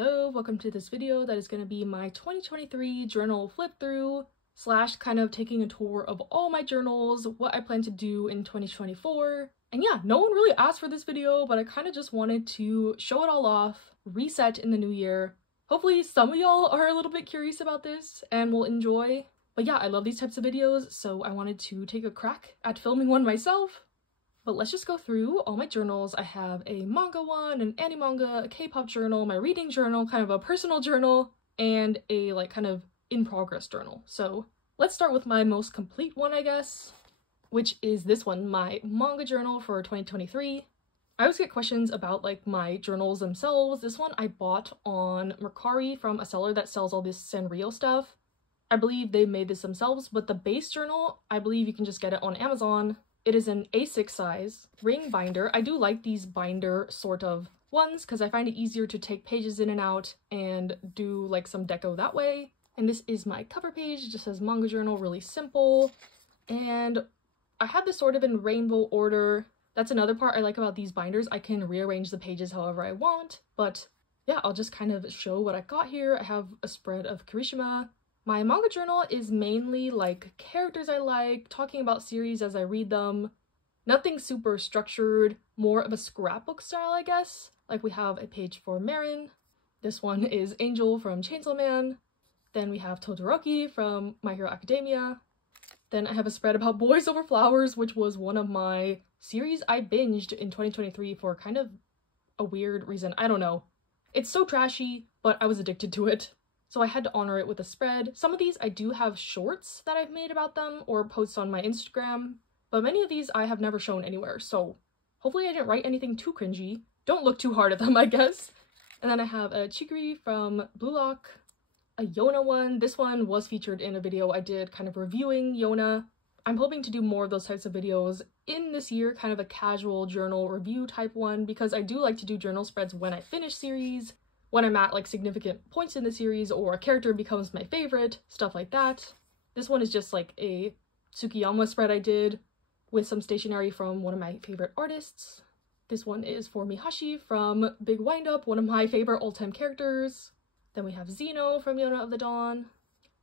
Hello, welcome to this video that is going to be my 2023 journal flip through slash kind of taking a tour of all my journals, what I plan to do in 2024. And yeah, no one really asked for this video, but I kind of just wanted to show it all off, reset in the new year. Hopefully some of y'all are a little bit curious about this and will enjoy. But yeah, I love these types of videos, so I wanted to take a crack at filming one myself. But let's just go through all my journals. I have a manga one, an anime manga, a K-pop journal, my reading journal, kind of a personal journal, and a like kind of in-progress journal. So let's start with my most complete one, I guess, which is this one, my manga journal for 2023. I always get questions about like my journals themselves. This one I bought on Mercari from a seller that sells all this Sanrio stuff. I believe they made this themselves, but the base journal, I believe you can just get it on Amazon. It is an A6 size ring binder. I do like these binder sort of ones because I find it easier to take pages in and out and do like some deco that way. And this is my cover page. It just says manga journal, really simple. And I had this sort of in rainbow order. That's another part I like about these binders. I can rearrange the pages however I want. But yeah, I'll just kind of show what I got here. I have a spread of Kirishima. My manga journal is mainly like characters I like, talking about series as I read them. Nothing super structured, more of a scrapbook style, I guess. Like we have a page for Marin. This one is Angel from Chainsaw Man. Then we have Todoroki from My Hero Academia. Then I have a spread about Boys Over Flowers, which was one of my series I binged in 2023 for kind of a weird reason. I don't know. It's so trashy, but I was addicted to it. So I had to honor it with a spread. Some of these I do have shorts that I've made about them or posts on my Instagram, but many of these I have never shown anywhere, so hopefully I didn't write anything too cringy. Don't look too hard at them, I guess. And then I have a Chikuri from Blue Lock, a Yona one. This one was featured in a video I did kind of reviewing Yona. I'm hoping to do more of those types of videos in this year, kind of a casual journal review type one, because I do like to do journal spreads when I finish series, when I'm at like significant points in the series or a character becomes my favorite, stuff like that. This one is just like a Tsukiyama spread I did with some stationery from one of my favorite artists. This one is for Mihashi from Big Wind Up, one of my favorite all-time characters. Then we have Zeno from Yona of the Dawn.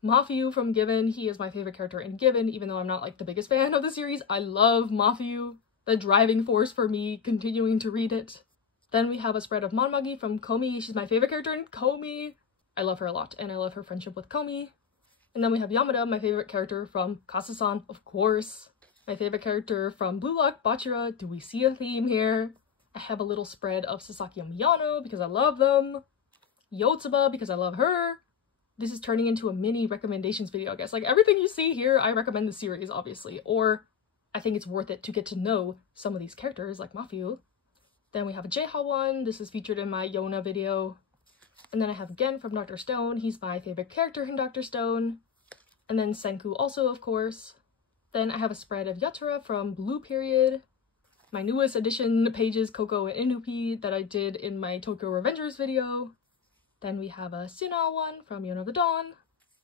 Mafuyu from Given, he is my favorite character in Given, even though I'm not like the biggest fan of the series. I love Mafuyu, the driving force for me continuing to read it. Then we have a spread of Monmagi from Komi. She's my favorite character in Komi. I love her a lot, and I love her friendship with Komi. And then we have Yamada, my favorite character from Kasa-san, of course. My favorite character from Blue Lock, Bachira. Do we see a theme here? I have a little spread of Sasaki and Miyano because I love them. Yotsuba because I love her. This is turning into a mini recommendations video, I guess. Like everything you see here, I recommend the series, obviously. Or I think it's worth it to get to know some of these characters, like Mafuyu. Then we have a J-Ha one. This is featured in my Yona video. And then I have Gen from Dr. Stone. He's my favorite character in Dr. Stone. And then Senku also, of course. Then I have a spread of Yatura from Blue Period. My newest edition pages, Koko and Inupi, that I did in my Tokyo Revengers video. Then we have a Sina one from Yona of the Dawn.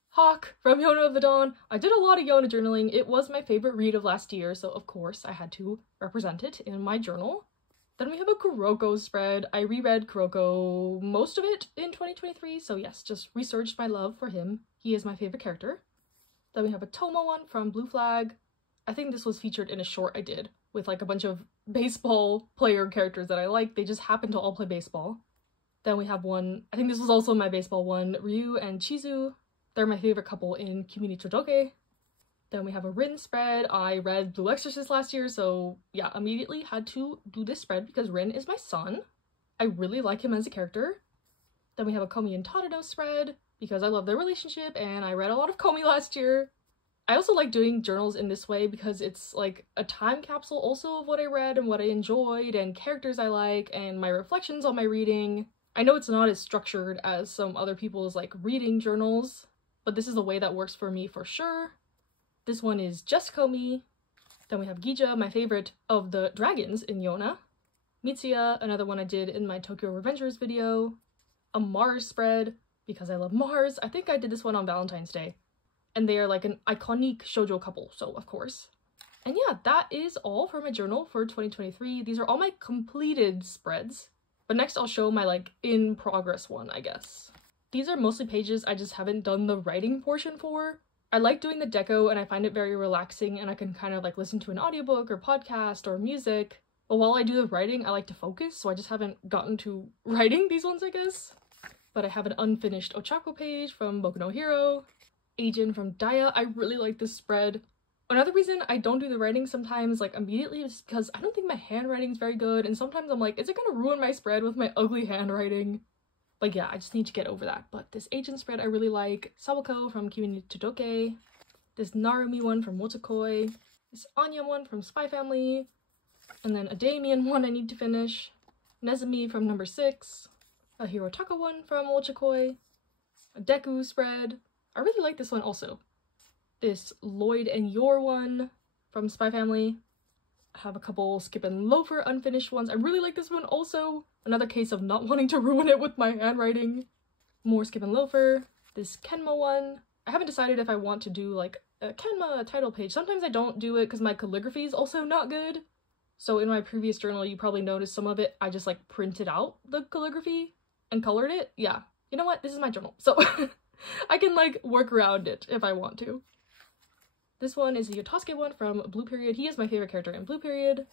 Hawk from Yona of the Dawn. I did a lot of Yona journaling. It was my favorite read of last year, so of course I had to represent it in my journal. Then we have a Kuroko spread. I reread Kuroko, most of it in 2023, so yes, just researched my love for him. He is my favorite character. Then we have a Tomo one from Blue Flag. I think this was featured in a short I did with like a bunch of baseball player characters that I like. They just happen to all play baseball. Then we have one, I think this was also my baseball one, Ryu and Chizu. They're my favorite couple in Kimi Todoke. Then we have a Rin spread. I read Blue Exorcist last year, so yeah, immediately had to do this spread because Rin is my son. I really like him as a character. Then we have a Komi and Tadano spread because I love their relationship and I read a lot of Komi last year. I also like doing journals in this way because it's like a time capsule also of what I read and what I enjoyed and characters I like and my reflections on my reading. I know it's not as structured as some other people's like reading journals, but this is the way that works for me for sure. This one is just Komi. Then we have Gija, my favorite of the dragons in Yona. Mitsuya, another one I did in my Tokyo Revengers video. A Mars spread, because I love Mars. I think I did this one on Valentine's Day. And they are like an iconic shoujo couple, so of course. And yeah, that is all for my journal for 2023. These are all my completed spreads. But next I'll show my like in progress one, I guess. These are mostly pages I just haven't done the writing portion for. I like doing the deco and I find it very relaxing, and I can kind of like listen to an audiobook or podcast or music. But while I do the writing, I like to focus, so I just haven't gotten to writing these ones, I guess. But I have an unfinished Ochako page from Boku no Hero. Agent from Daya. I really like this spread. Another reason I don't do the writing sometimes like immediately is because I don't think my handwriting is very good, and sometimes I'm like, is it gonna ruin my spread with my ugly handwriting? But yeah, I just need to get over that. But this Agent spread I really like. Sawako from Kimi ni Todoke. This Narumi one from Wotakoi. This Anya one from Spy Family. And then a Damien one I need to finish. Nezumi from number 6. A Hirotaka one from Wotakoi. A Deku spread. I really like this one also. This Lloyd and Yor one from Spy Family. I have a couple Skip and Loafer unfinished ones. I really like this one also. Another case of not wanting to ruin it with my handwriting. More Skip and Loafer. This Kenma one. I haven't decided if I want to do like a Kenma title page. Sometimes I don't do it because my calligraphy is also not good. So in my previous journal, you probably noticed some of it, I just like printed out the calligraphy and colored it. Yeah, you know what? This is my journal, so I can like work around it if I want to. This one is the Yotosuke one from Blue Period. He is my favorite character in Blue Period.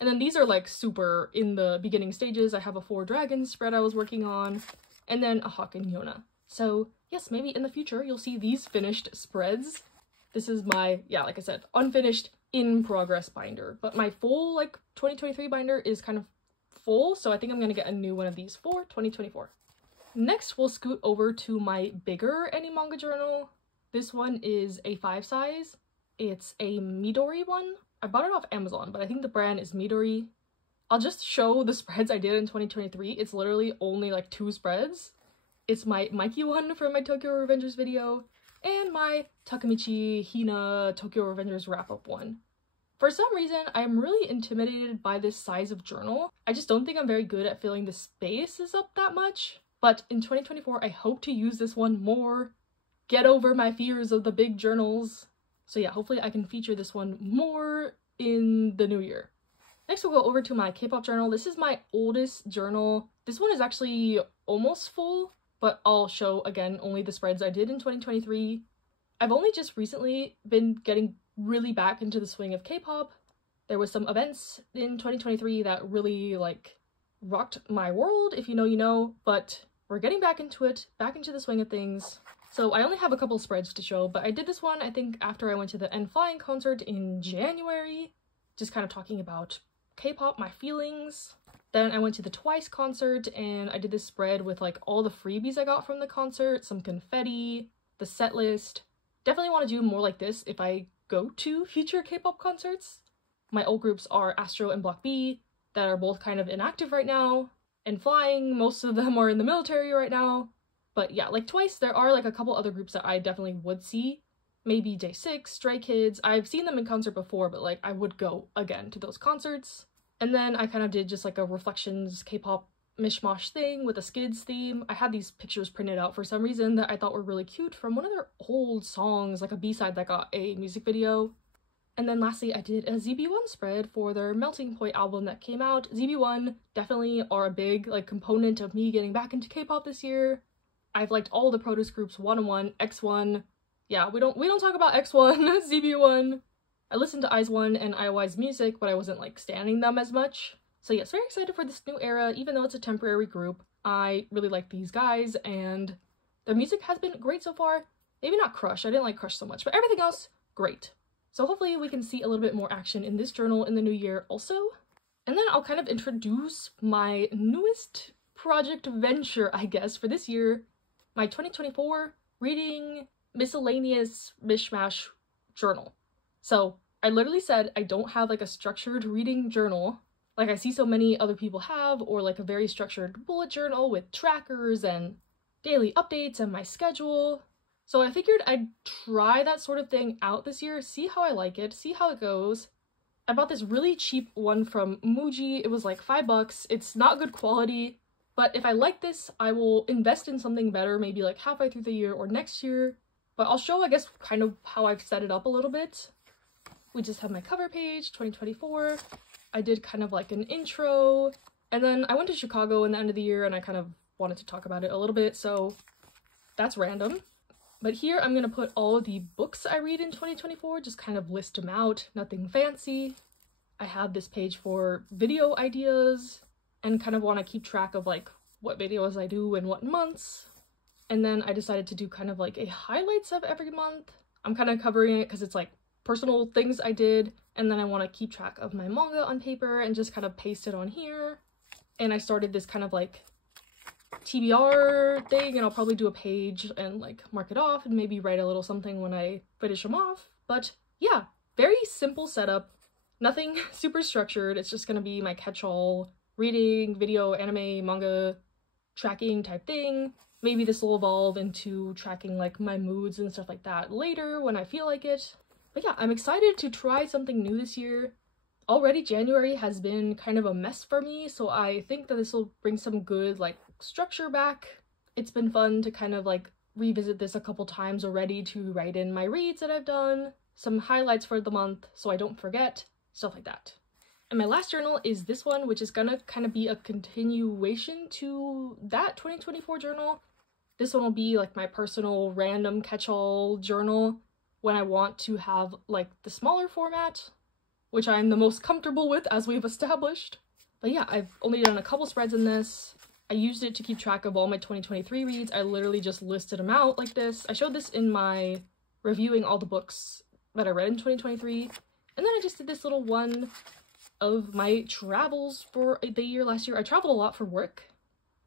And then these are like super in the beginning stages. I have a 4 Dragons spread I was working on, and then a Hawk and Yona. So yes, maybe in the future you'll see these finished spreads. This is my, yeah, like I said, unfinished in progress binder, but my full like 2023 binder is kind of full, so I think I'm gonna get a new one of these for 2024. Next, we'll scoot over to my bigger any manga journal. This one is A5 size. It's a Midori one. I bought it off Amazon, but I think the brand is Midori. I'll just show the spreads I did in 2023. It's literally only like 2 spreads. It's my Mikey one from my Tokyo Revengers video, and my Takemichi Hina Tokyo Revengers wrap-up one. For some reason, I'm really intimidated by this size of journal. I just don't think I'm very good at filling the spaces up that much. But in 2024, I hope to use this one more. Get over my fears of the big journals. So yeah, hopefully I can feature this one more in the new year. Next, we'll go over to my K-pop journal. This is my oldest journal. This one is actually almost full, but I'll show, again, only the spreads I did in 2023. I've only just recently been getting really back into the swing of K-pop. There was some events in 2023 that really, like, rocked my world, if you know, you know, but we're getting back into it, back into the swing of things. So I only have a couple spreads to show, but I did this one, I think, after I went to the N.Flying concert in January, just kind of talking about K-pop, my feelings. Then I went to the Twice concert, and I did this spread with, like, all the freebies I got from the concert, some confetti, the set list. Definitely want to do more like this if I go to future K-pop concerts. My old groups are Astro and Block B, that are both kind of inactive right now, and Flying, most of them are in the military right now. But yeah, like Twice, there are like a couple other groups that I definitely would see. Maybe Day6, Stray Kids. I've seen them in concert before, but like I would go again to those concerts. And then I kind of did just like a Reflections K-pop mishmash thing with a Skids theme. I had these pictures printed out for some reason that I thought were really cute from one of their old songs, like a B-side that got a music video. And then lastly, I did a ZB1 spread for their Melting Point album that came out. ZB1 definitely are a big like component of me getting back into K-pop this year. I've liked all the Produce groups, 101, X1. Yeah, we don't talk about X1, ZB1. I listened to IZ*ONE and IOI's music, but I wasn't like standing them as much. So yes, very excited for this new era, even though it's a temporary group. I really like these guys, and their music has been great so far. Maybe not Crush, I didn't like Crush so much, but everything else, great. So hopefully we can see a little bit more action in this journal in the new year also. And then I'll kind of introduce my newest project venture, I guess, for this year. My 2024 reading miscellaneous mishmash journal. So I literally said I don't have like a structured reading journal like I see so many other people have, or like a very structured bullet journal with trackers and daily updates and my schedule. So I figured I'd try that sort of thing out this year, see how I like it, see how it goes. I bought this really cheap one from Muji. It was like $5. It's not good quality, but if I like this, I will invest in something better, maybe like halfway through the year or next year. But I'll show, I guess, kind of how I've set it up a little bit. We just have my cover page, 2024. I did kind of like an intro, And then I went to Chicago in the end of the year and I kind of wanted to talk about it a little bit, so that's random. But here I'm gonna put all of the books I read in 2024, just kind of list them out, nothing fancy. I have this page for video ideas and kind of want to keep track of like what videos I do in what months. And then I decided to do kind of like a highlights of every month. I'm kind of covering it because it's like personal things I did, and then I want to keep track of my manga on paper and just kind of paste it on here. And I started this kind of like TBR thing, and I'll probably do a page and like mark it off and maybe write a little something when I finish them off. But yeah, very simple setup, nothing super structured. It's just gonna be my catch-all reading, video, anime, manga, tracking type thing. Maybe this will evolve into tracking like my moods and stuff like that later when I feel like it. But yeah, I'm excited to try something new this year. Already January has been kind of a mess for me, so I think that this will bring some good like structure back. It's been fun to kind of like revisit this a couple times already to write in my reads that I've done, some highlights for the month so I don't forget, stuff like that. And my last journal is this one, which is gonna kind of be a continuation to that 2024 journal. This one will be like my personal random catch-all journal when I want to have like the smaller format, which I'm the most comfortable with as we've established. But yeah, I've only done a couple spreads in this. I used it to keep track of all my 2023 reads. I literally just listed them out like this. I showed this in my reviewing all the books that I read in 2023. And then I just did this little one of my travels for the year last year. I traveled a lot for work.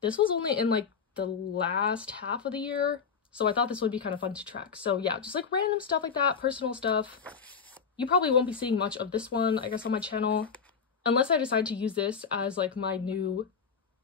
This was only in like the last half of the year, so I thought this would be kind of fun to track. So yeah, just like random stuff like that, personal stuff. You probably won't be seeing much of this one, I guess, on my channel, unless I decide to use this as like my new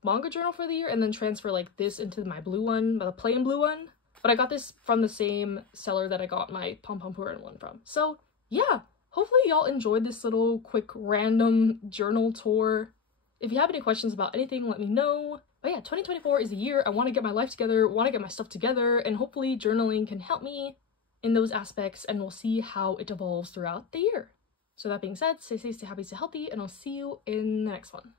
manga journal for the year and then transfer like this into my blue one, the plain blue one. But I got this from the same seller that I got my Pom Pom Purin one from. So yeah, hopefully y'all enjoyed this little quick random journal tour. If you have any questions about anything, let me know. But yeah, 2024 is the year I want to get my life together, want to get my stuff together, and hopefully journaling can help me in those aspects, and we'll see how it evolves throughout the year. So that being said, stay safe, stay happy, stay healthy, and I'll see you in the next one.